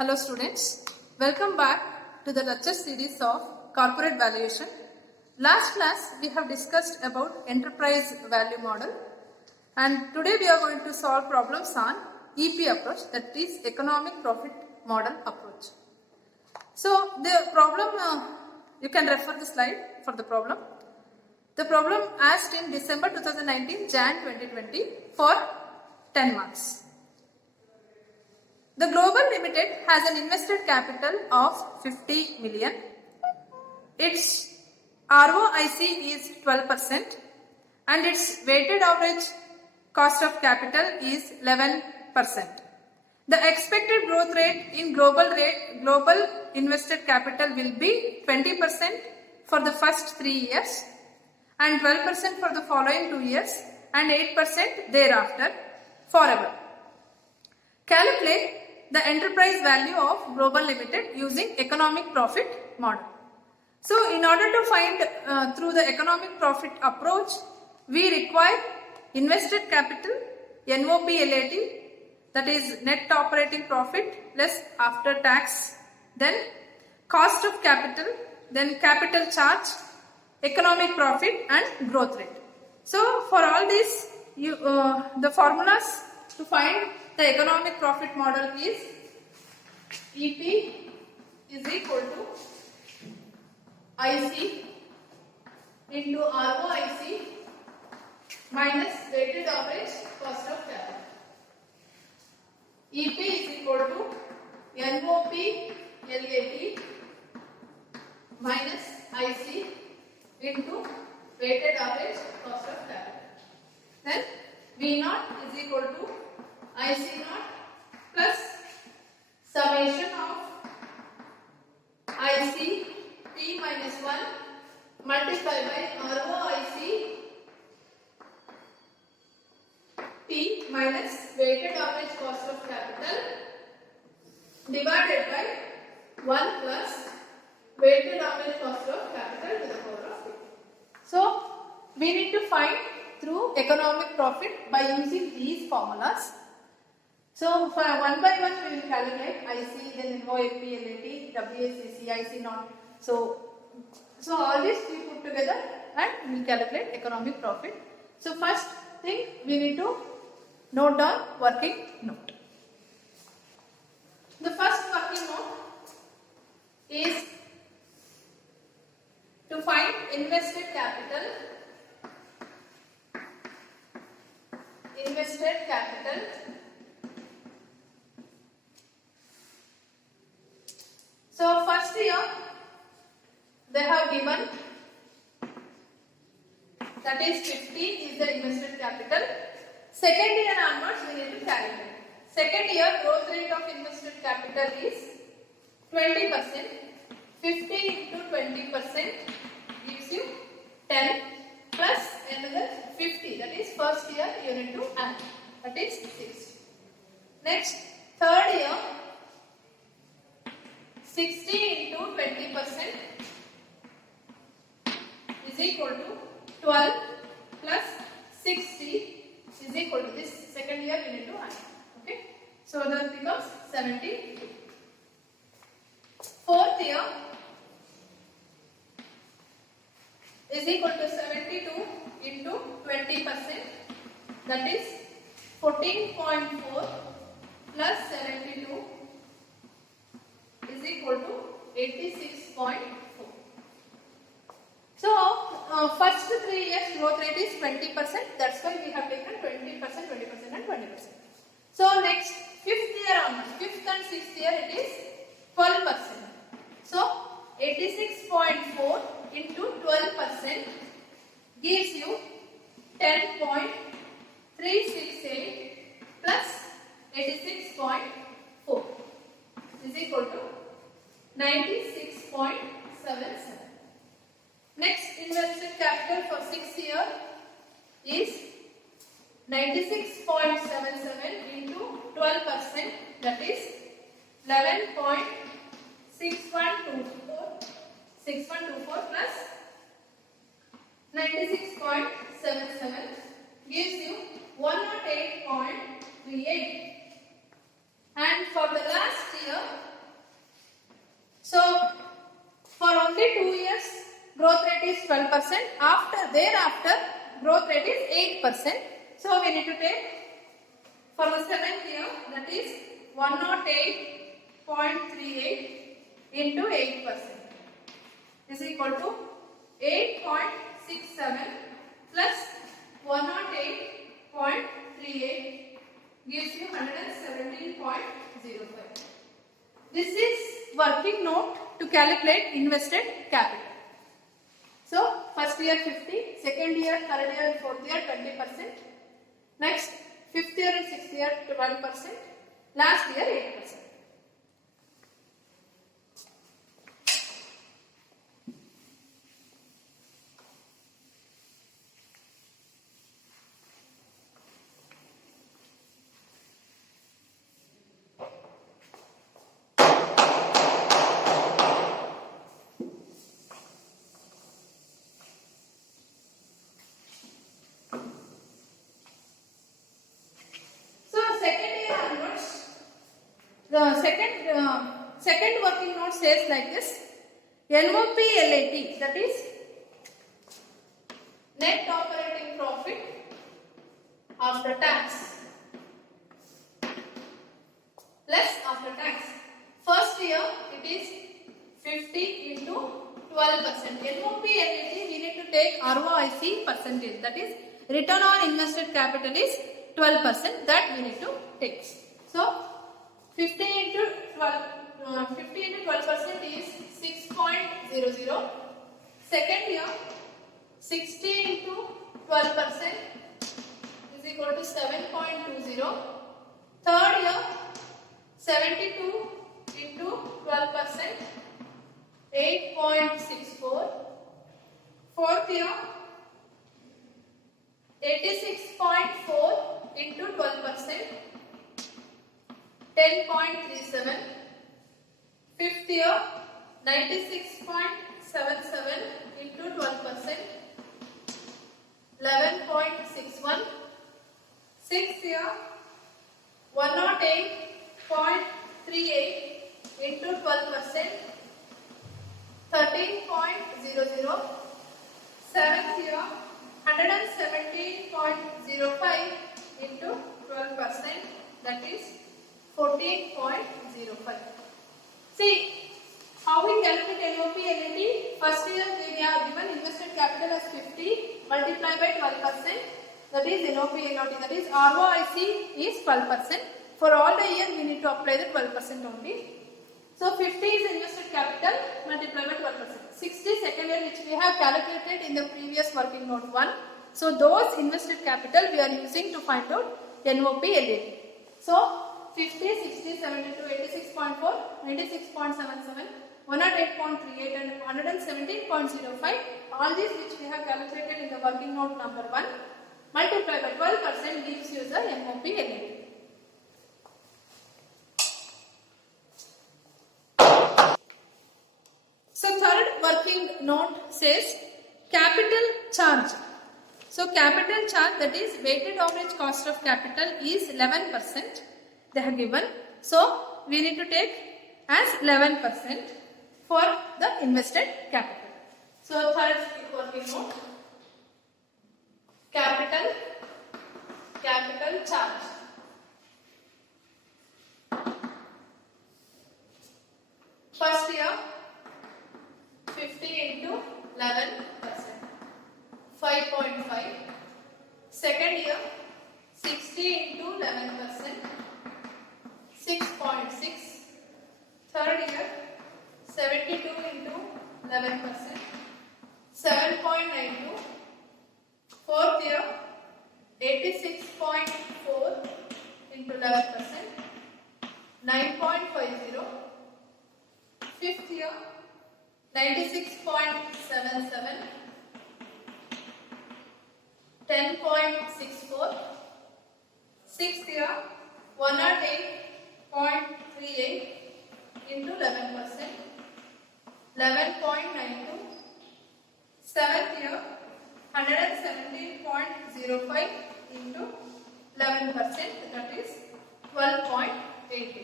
Hello students, welcome back to the lecture series of corporate valuation. Last class we have discussed about enterprise value model and today we are going to solve problems on EP approach, that is economic profit model approach. So the problem, you can refer the slide for the problem. The problem asked in December 2019, Jan 2020 for 10 marks. The Global Limited has an invested capital of 50 million. Its ROIC is 12% and its weighted average cost of capital is 11%. The expected growth rate in global invested capital will be 20% for the first 3 years and 12% for the following 2 years and 8% thereafter forever. Calculate the enterprise value of Global Limited using economic profit model. So in order to find through the economic profit approach, we require invested capital, NOPLAT, that is net operating profit less after tax, then cost of capital, then capital charge, economic profit and growth rate. So for all these, the formulas to find the economic profit model is EP is equal to IC into ROIC minus weighted average cost of capital. EP is equal to NOPLAT minus IC into weighted average cost of capital. Then V0 is equal to IC0 plus summation of IC T minus 1 multiplied by ROIC T minus weighted average cost of capital divided by 1 plus weighted average cost of capital to the power of T. So we need to find through economic profit by using these formulas. So for one by one we will calculate IC, then NOPLAT, WACC, IC0. So all this we put together and we will calculate economic profit. So first thing we need to note down working note. The first working note is to find invested capital. So first year they have given, that is 50 is the invested capital. Second year onwards we need to calculate. Second year growth rate of invested capital is 20%. 50 into 20% gives you 10 plus another 50, that is first year you need to add, that is 60. Next third year 60 into 20% is equal to 12 plus 60 is equal to this second year we need to add. Okay, so that becomes 72. Fourth year is equal to 72 into 20%, that is 14.4 plus 72 is equal to 86.4. So first 3 years growth rate is 20%, that's why we have taken 20%, 20% and 20%. So next 5th year onwards, 5th and 6th year it is 12%. So 86.4 into 12% gives you 10.368 plus 86.4 is equal to 96.77. Next invested capital for 6th year is 96.77 into 12%, that is 11.6124 plus 96.77 gives you 108.38. And for the last year, so for only 2 years, growth rate is 12%. Thereafter, growth rate is 8%. So we need to take for the 7th year, that is 108.38 into 8% is equal to 8.67 plus 108.38 gives you 117.05. This is working note to calculate invested capital. So first year 50, second year, third year and fourth year 20%. Next, fifth year and sixth year 12%. Last year 8%. The second working note says like this: NOPLAT, that is net operating profit after tax plus after tax. First year it is 50 into 12%. NOPLAT we need to take ROIC percentage, that is return on invested capital is 12%, that we need to take. So 50 into 12% is 6.00. Second year 60 into 12% is equal to 7.20. Third year 72 into 12%, 8.64. Fourth year 86.4 into 12%, 10.37. Fifth year 96.77 into 12%, 11.61. Sixth year 108.38 into 12%, 13.00. Seventh year 117.05 into 12%, that is 14.05. See how we calculate NOPLAT. First year we are given invested capital as 50 multiplied by 12%, that is NOPLAT, that is ROIC is 12%. For all the year we need to apply the 12% only. So 50 is invested capital multiplied by 12%. 60 second year, which we have calculated in the previous working note 1. So those invested capital we are using to find out NOPLAT. So 50, 60, 72, 86.4, 96.77, 108.38 and 117.05, all these which we have calculated in the working note number 1 multiplied by 12% gives you the NOPLAT. So third working note says capital charge. So capital charge, that is weighted average cost of capital, is 11%. They have given. So we need to take as 11% for the invested capital. So third working note, capital charge. First year 50 into 11%, 5.5. Second year 60 into 11%, 6.6. Third year 72 into 11%, 7.92. Fourth year 86.4 into 11%, 9.50. Fifth year 96.77, 10.64. Sixth year 108.38 into 11%, 11.92. Seventh year 117.05 into 11%, that is 12.05. 0.80.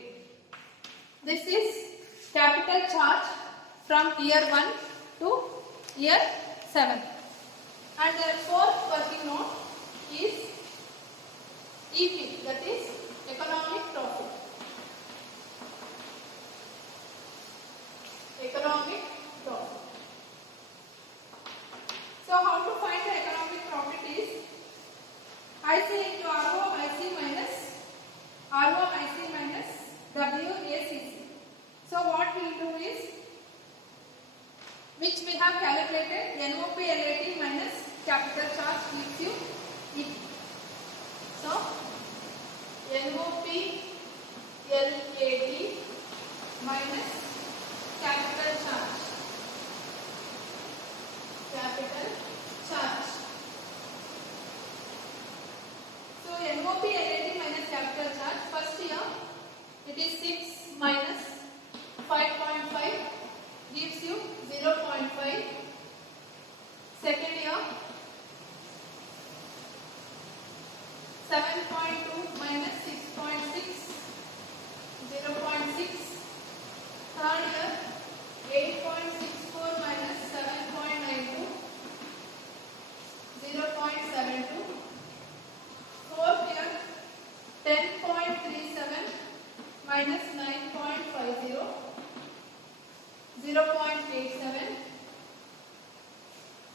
This is capital charge from year 1 to year 7. And the fourth working note is EP, that is economic profit. Economic profit. So how to find the economic profit is IC into ROIC minus WACC. So what we will do is, which we have calculated, NOP LAT minus capital charge gives you EP. So NOP LAT minus capital charge. Capital charge. So NOP LAT minus capital charge. First year it is 6 minus 5.5 gives you 0.5. Second year 7.2 minus 6.6, 0.6. Third year 8.64 minus 7.92, 0.72. Fourth year 10.37 minus 9.50, 0.87.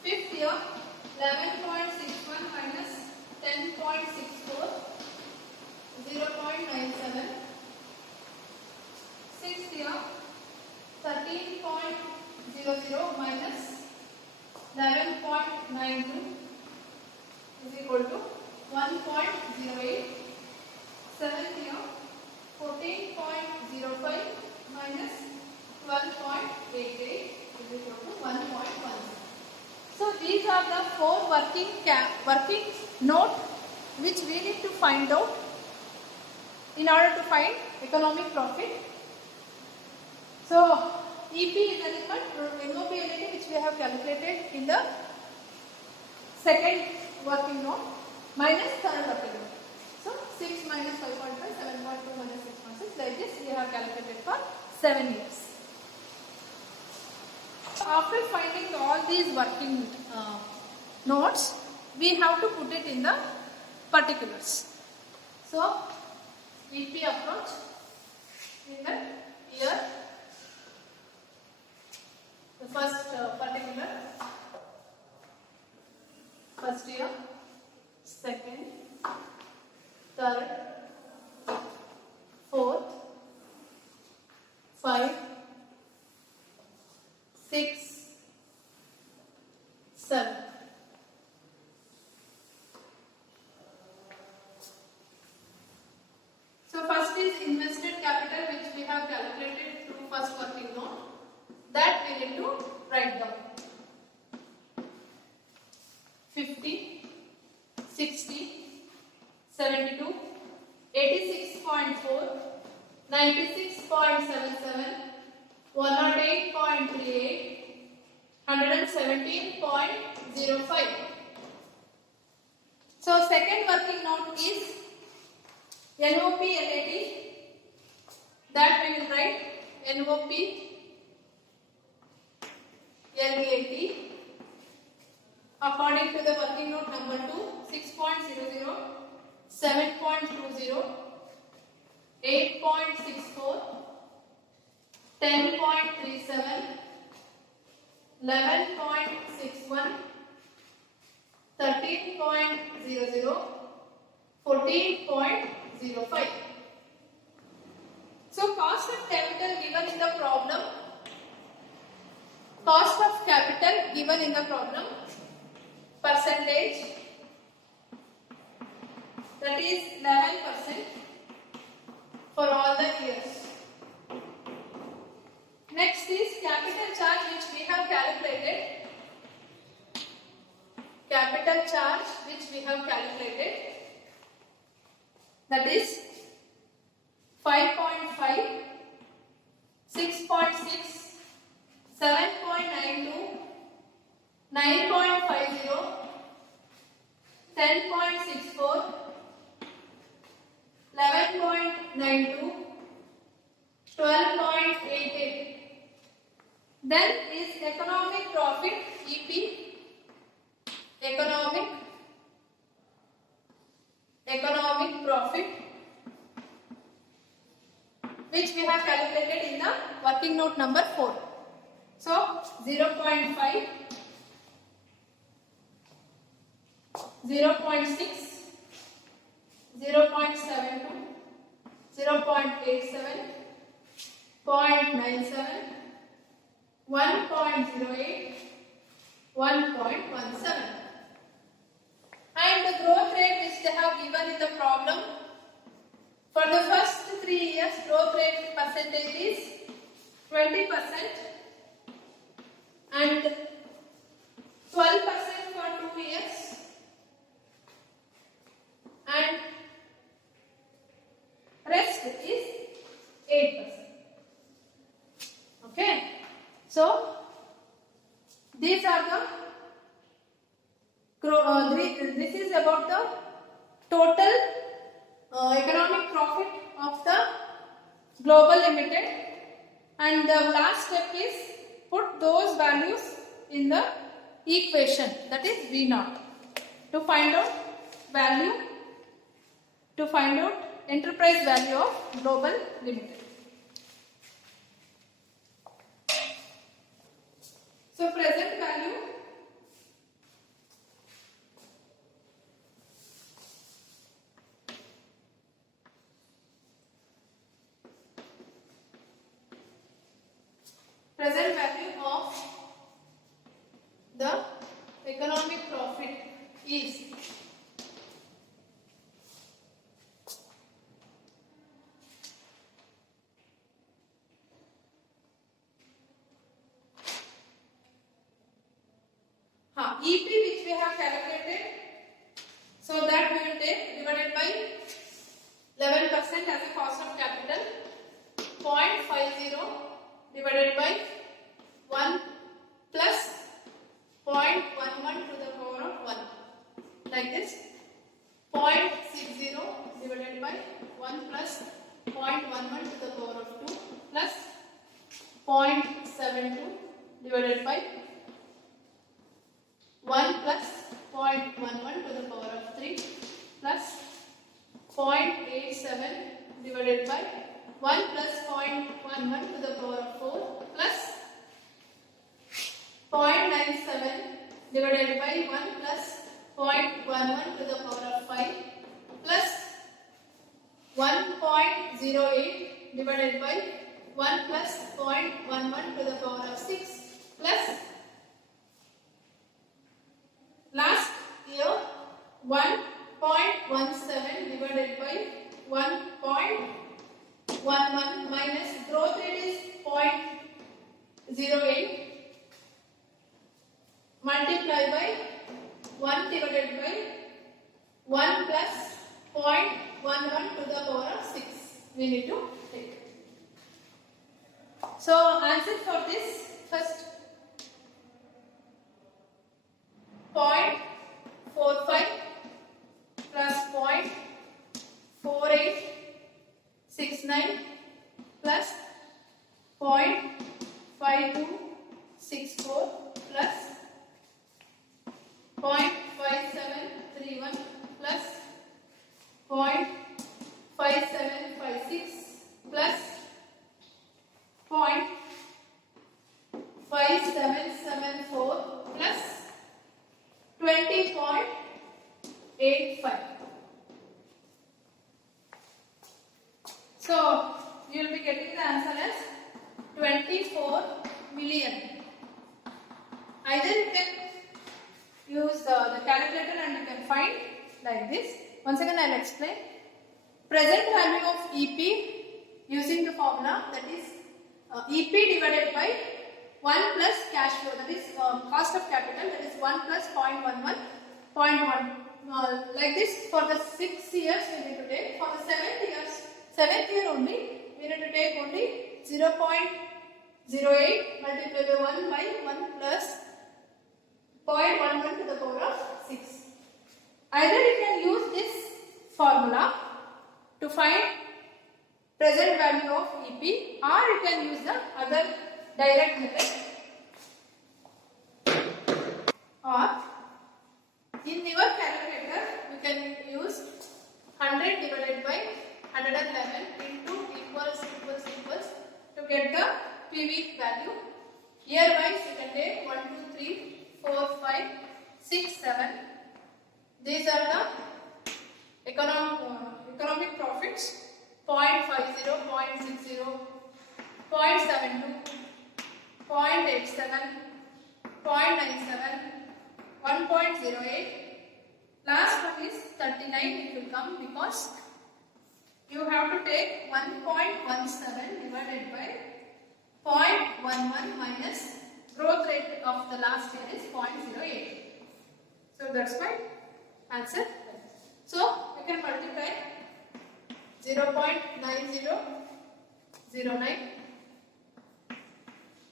Fifth year 11.61 minus 10.64, 0.97. Sixth year 13.00 minus 11.92 is equal to 1.08. Seventh year 14.05 minus 12.88 is equal to 1.1. So these are the four working note which we need to find out in order to find economic profit. So EP is nothing but NOP LAT, which we have calculated in the second working note minus third working note. So 6 minus 5.5, 7.2 minus 6.6, like this we have calculated for 7 years. After finding all these working notes, we have to put it in the particulars. So EP approach in the year, the first particular, first year, second, third, fourth, 5, 6, 7. So first is invested capital, which we have calculated through first working note. That we need to write down. 50, 60, 72, 86.4, 96.77, 108.38, 117.05. So second working note is NOP LAT. That we will write NOP LAT according to the working note number 2, 6.00, 7.20, 8.64, 10.37, 11.61, 13.00, 14.05. So cost of capital given in the problem, percentage, that is 11% for all the years. Next is capital charge, which we have calculated. Capital charge which we have calculated, that is 5.5, 6.6, 7.92, 9.50, 10.64, 11.92, economic profit, which we have calculated in the working note number 4. So 0.5, 0.6, 0.72, 0.87, 0.97, 1.08, 1.17. And the growth rate which they have given in the problem, for the first 3 years growth rate percentage is 20% and 12% for 2 years and rest is 8%. Okay, so these are the this is about the total economic profit of the Global Limited, and the last step is put those values in the equation, that is V naught, to find out value, to find out enterprise value of Global Limited. So present value, of the economic profit is EP, which we have calculated, so that we will take divided by 11% as a cost of capital, 0.50 divided by 1 plus 0.11 to the power of 1, like this. 0.60 divided by 1 plus 0.11 to the power of 2 plus 0.72 divided by 1 plus 0.11 to the power of 3 plus 0.87 divided by 1 plus 0.11 to the power of 4 plus 0.97 divided by 1 plus 0.11 to the power of 5 plus 1.08 divided by 1 plus 0.11 to the power of 6 plus last year 1.17 divided by 1.11 minus growth rate is 0.08 multiply by 1 divided by 1 plus 0.11 to the power of 6 we need to take. So answer for this, first 0.45 plus 0.4869 plus 0.5264 plus 0.5731 plus 0.5756 plus 0.5774 plus 20.85. So you will be getting the answer as 24 million. Either you can use the calculator and you can find like this. Once again I will explain. Present value of EP using the formula, that is EP divided by 1 plus cash flow, that is cost of capital, that is 1 plus 0.11, 0.1. Like this for the 6 years we need to take. For the 7th year only we need to take only 0.08 multiplied by 1 by 1 plus 0.11 to the power of 6. Either you can use this formula to find present value of EP, or you can use the other direct method, or in your calculator you can use 111 into equals to get the PV value. Year wise you can take 1, 2, 3, 4, 5, 6, 7. These are the economic profits. 0.50, 0.60, 0.72, 0.87, 0.97, 1.08. Last one is 39. It will come because you have to take 1.17 divided by 0.11 minus growth rate of the last year is 0.08. So that's my answer. So you can multiply 0.9009,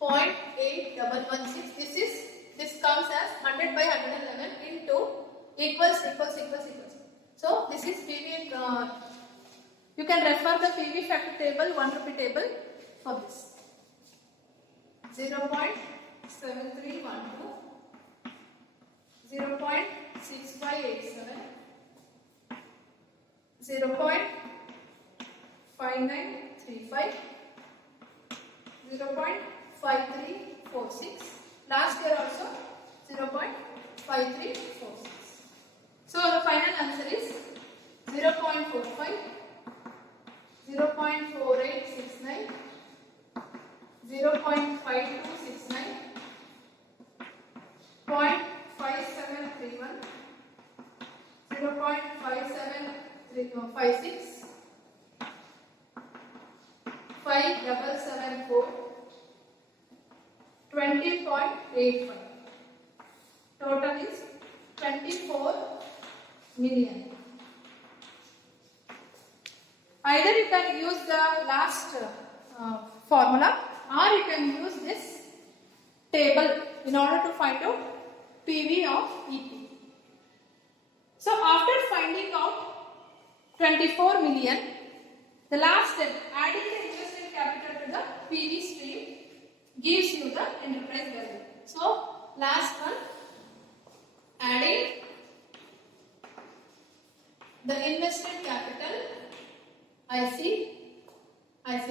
0.8116. This comes as 100 by 111 into equals. So this is PV. You can refer the PV factor table, 1 rupee table for this. 0.7312, 0.6587, 0.5935, 0.5346. Last year also 0.5346. So the final answer is 0.45, 0.4869, 0.5269, 0.5731, 0.5756, 5774, 20.85. Total is 24 million. Either you can use the last formula or you can use this table in order to find out PV of EP. So after finding out 24 million, the last step, adding the invested capital to the PV stream gives you the enterprise value. So last one, adding the invested capital IC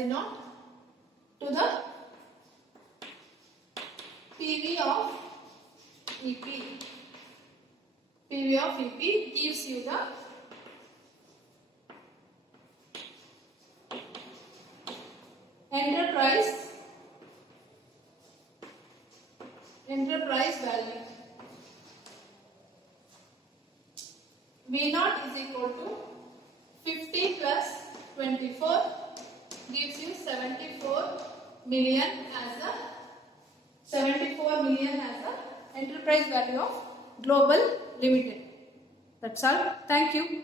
naught to the PV of EP. PV of EP gives you the enterprise value. V naught is equal to 50 plus 24 gives you 74 million as the enterprise value of Global Limited. That's all. Thank you.